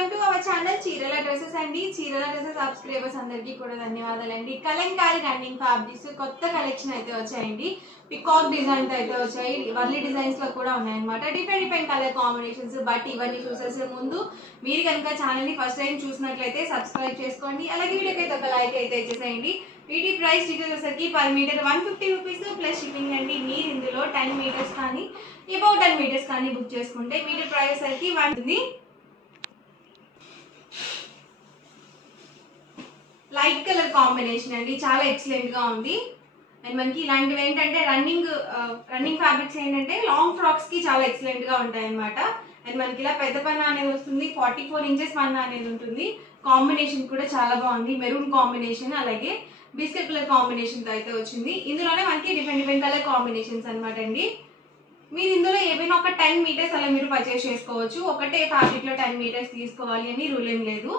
Welcome to our channel చీరల dresses అండి. చీరల డ్రెస్సెస్ సబ్స్క్రైబర్స్ అందరికీ కూడా ధన్యవాదాలండి. కలంకారీ రన్నింగ్ ఫ్యాబ్రిక్స్ కొత్త కలెక్షన్ అయితే వచ్చాయండి. పికాక్ డిజైన్స్ అయితే వచ్చాయి, వర్లీ డిజైన్స్ లో కూడా ఉన్నాయన్నమాట. Different colour combinations. బట్ ఇవన్నీ చూసేసే ముందు మీరు కనుక ఛానల్ ని ఫస్ట్ టైం చూసినట్లయితే సబ్స్క్రైబ్ చేసుకోండి. అలాగే వీడియోకి అయితే ఒక లైక్ అయితే ఇచ్చేసేయండి. వీటి ప్రైస్ డీటెయిల్స్ వచ్చేసరికి per metre 150 rupees plus shipping అండి. మీరు ఇందులో 10 మీటర్స్ కానీ అబౌట్ 10 మీటర్స్ కానీ బుక్ చేసుకుంటే మీటర్ ప్రైస్ వచ్చేసరికి 1 లైట్ కలర్ కాంబినేషన్ అండి, చాలా ఎక్సలెంట్ గా ఉంది. అండ్ మనకి ఇలాంటివి ఏంటంటే రన్నింగ్ ఫ్యాబ్రిక్స్ ఏంటంటే లాంగ్ ఫ్రాక్స్ కి చాలా ఎక్సలెంట్ గా ఉంటాయి అనమాట. అండ్ మనకి ఇలా పెద్ద పన్నా అనేది వస్తుంది, 44 ఇంచెస్ పన్నా అనేది ఉంటుంది. కాంబినేషన్ కూడా చాలా బాగుంది, మెరూన్ కాంబినేషన్ అలాగే బిస్కెట్ కలర్ కాంబినేషన్ తో అయితే వచ్చింది. ఇందులోనే మనకి డిఫరెంట్ కలర్ కాంబినేషన్స్ అనమాట అండి. మీరు ఇందులో ఏవైనా ఒక 10 మీటర్స్ అలా మీరు పర్చేస్ చేసుకోవచ్చు. ఒకటే ఫ్యాబ్రిక్ లో 10 మీటర్స్ తీసుకోవాలి అని రూల్ ఏం లేదు.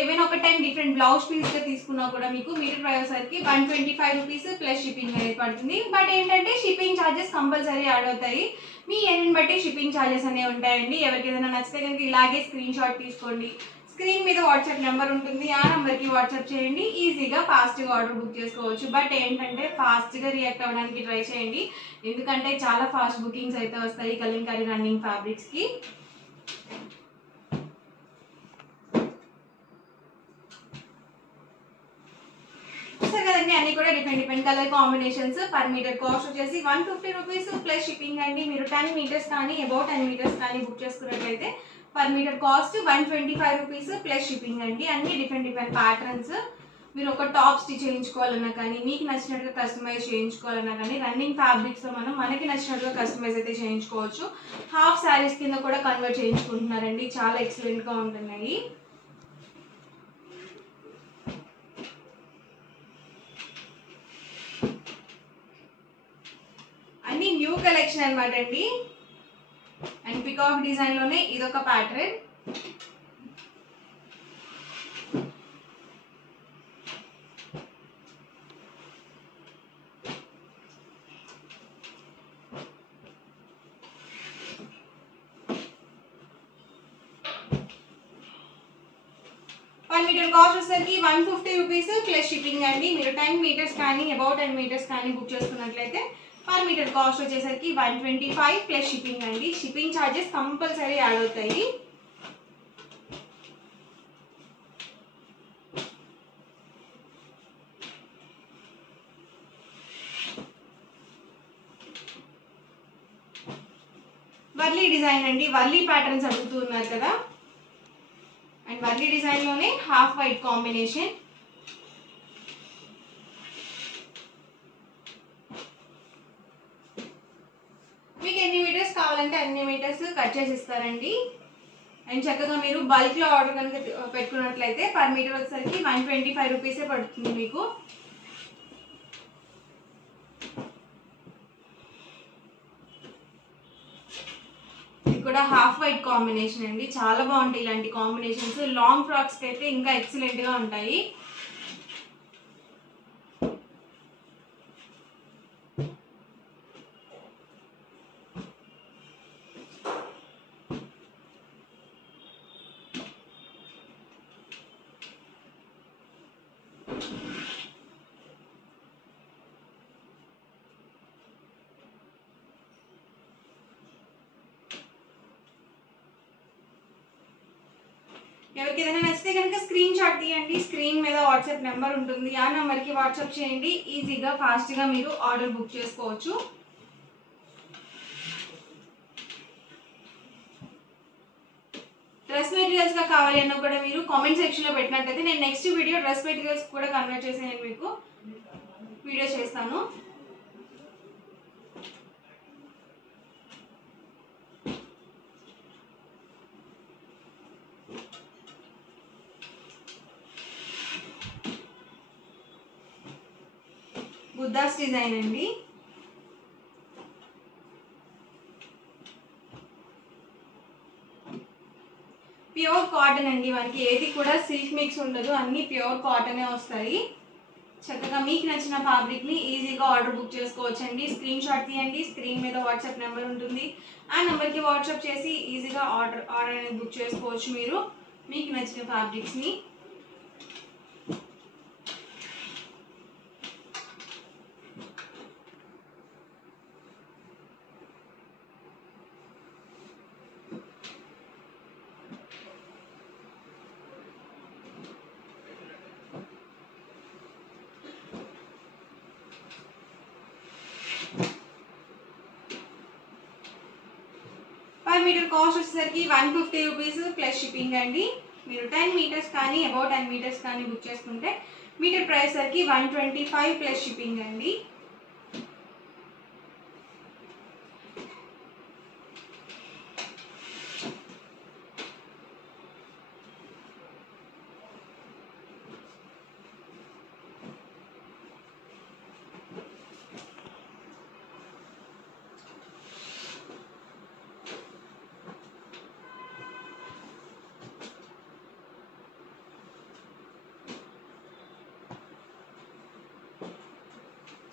ఏవైనా ఒక 10 డిఫరెంట్ బ్లౌజ్ పీస్ గా తీసుకున్నా కూడా మీకు మీటర్ ప్రైస్ సరికి 125 రూపీస్ ప్లస్ షిప్పింగ్ అనేది పడుతుంది. బట్ ఏంటంటే షిప్పింగ్ ఛార్జెస్ కంపల్సరీ యాడ్ అవుతాయి. మీ ఏరియాని బట్టి షిప్పింగ్ ఛార్జెస్ అనేవి ఉంటాయండి. ఎవరికి ఏదైనా నచ్చితే కనుక ఇలాగే స్క్రీన్ షాట్ తీసుకోండి. స్క్రీన్ మీద వాట్సాప్ నెంబర్ ఉంటుంది, ఆ నెంబర్ కి వాట్సాప్ చేయండి. ఈజీగా ఫాస్ట్ గా ఆర్డర్ బుక్ చేసుకోవచ్చు. బట్ ఏంటంటే ఫాస్ట్ గా రియాక్ట్ అవ్వడానికి ట్రై చేయండి, ఎందుకంటే చాలా ఫాస్ట్ బుకింగ్స్ అయితే వస్తాయి కలంకారీ రన్నింగ్ ఫ్యాబ్రిక్స్ కి. కదండి అన్ని కూడా different colour combinations. Per metre cost వచ్చేసి 150 రూపీస్ ప్లస్ షిప్పింగ్ అండి. మీరు 10 మీటర్స్ కానీ అబౌట్ 10 మీటర్స్ కానీ బుక్ చేసుకున్నట్లయితే per metre cost 125 rupees plus shipping అండి. అన్ని డిఫరెంట్ ప్యాటర్న్స్. మీరు ఒక టాప్ స్టిచ్ చేయించుకోవాలన్నా కానీ, మీకు నచ్చినట్టుగా కస్టమైజ్ చేయించుకోవాలన్నా కానీ రన్నింగ్ ఫ్యాబ్రిక్స్ లో మనకి నచ్చినట్టుగా కస్టమైజ్ అయితే చేయించుకోవచ్చు. హాఫ్ శారీస్ కింద కూడా కన్వర్ట్ చేయించుకుంటున్నారండి, చాలా ఎక్సలెంట్ గా ఉంటున్నాయి. అన్ని న్యూ కలెక్షన్ అనమాట అండి. అండ్ పికాక్ డిజైన్ లోనే ఇదొక ప్యాటర్న్. పర్ మీటర్ కాస్ట్ వచ్చేసరికి 150 రూపీస్ ప్లస్ షిప్పింగ్ అండి. మీరు 10 మీటర్స్ కానీ అబౌట్ 10 మీటర్స్ కానీ బుక్ చేసుకున్నట్లయితే పర్ మీటర్ కాస్ట్ వచ్చేసరికి 125 ప్లస్ షిప్పింగ్ అండి. షిప్పింగ్ ఛార్జెస్ కంపల్సరీ యాడ్ అవుతాయి. వర్లీ డిజైన్ అండి, వర్లీ ప్యాటర్న్స్ అడుగుతూ ఉన్నారు కదా. అండ్ వర్లీ డిజైన్ లోనే హాఫ్ వైట్ కాంబినేషన్. మీకు ఎన్ని మీటర్స్ కావాలంటే అన్ని మీటర్స్ కట్ చేసి ఇస్తారండి. అండ్ చక్కగా మీరు బల్క్ లో ఆర్డర్ కనుక పెట్టుకున్నట్లయితే పర్ మీటర్ వచ్చేసరికి 125 రూపీసే పడుతుంది మీకు. ఇది కూడా హాఫ్ వైట్ కాంబినేషన్ అండి, చాలా బాగుంటాయి ఇలాంటి కాంబినేషన్స్. లాంగ్ ఫ్రాక్స్ కి అయితే ఇంకా ఎక్సలెంట్ గా ఉంటాయి. ఎవరికి ఏదైనా నచ్చితే కనుక స్క్రీన్ షాట్ తీయండి. స్క్రీన్ మీద వాట్సాప్ నెంబర్ ఉంటుంది, ఆ నెంబర్ కి వాట్సాప్ చేయండి. ఈజీగా ఫాస్ట్ గా మీరు ఆర్డర్ బుక్ చేసుకోవచ్చు. డ్రెస్ మెటీరియల్స్ గా కావాలి అన్న కూడా మీరు కామెంట్ సెక్షన్ లో పెట్టినట్టయితే నేను నెక్స్ట్ వీడియో డ్రెస్ మెటీరియల్స్ కూడా కన్వర్ట్ చేసి నేను మీకు వీడియో చేస్తాను. బుద్ధాస్ డిజైన్ అండి. ప్యూర్ కాటన్ అండి, మనకి ఏది కూడా సిల్క్ మిక్స్ ఉండదు, అన్ని ప్యూర్ కాటనే వస్తాయి. చక్కగా మీకు నచ్చిన ఫ్యాబ్రిక్ని ఈజీగా ఆర్డర్ బుక్ చేసుకోవచ్చండి. స్క్రీన్ షాట్ తీయండి, స్క్రీన్ మీద వాట్సాప్ నెంబర్ ఉంటుంది. ఆ నెంబర్కి వాట్సాప్ చేసి ఈజీగా ఆర్డర్ అనేది బుక్ చేసుకోవచ్చు మీరు మీకు నచ్చిన ఫ్యాబ్రిక్స్ని. పర్ మీటర్ కాస్ట్ వచ్చేసరికి 150 రూపీస్ ప్లస్ షిప్పింగ్ అండి. మీరు 10 మీటర్స్ కానీ అబౌట్ 10 మీటర్స్ కానీ బుక్ చేసుకుంటే మీటర్ ప్రైస్ సరికి 125 ప్లస్ షిప్పింగ్ అండి.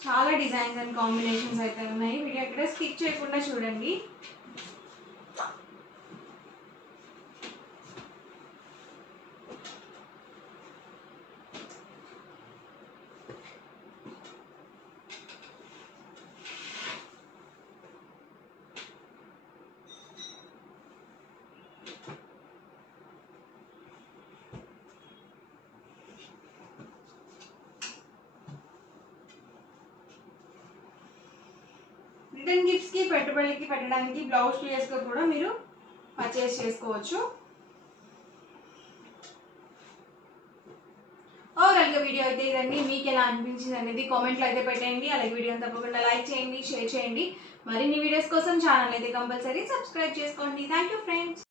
చాలా డిజైన్స్ అండ్ కాంబినేషన్స్ అయితే ఉన్నాయి. వీడియో ఎక్కడ స్కిప్ చేయకుండా చూడండి. రిటర్న్ గిఫ్ట్స్కి పెట్టుబడికి పెట్టడానికి బ్లౌజ్ పీసెస్గా కూడా మీరు పర్చేస్ చేసుకోవచ్చు. ఓవరాల్గా వీడియో అయితే ఇదండి. మీకు ఎలా అనిపించింది అనేది కామెంట్లో అయితే పెట్టండి. అలాగే వీడియోని తప్పకుండా లైక్ చేయండి, షేర్ చేయండి. మరిన్ని వీడియోస్ కోసం ఛానల్ అయితే కంపల్సరీ సబ్స్క్రైబ్ చేసుకోండి. Thank you friends.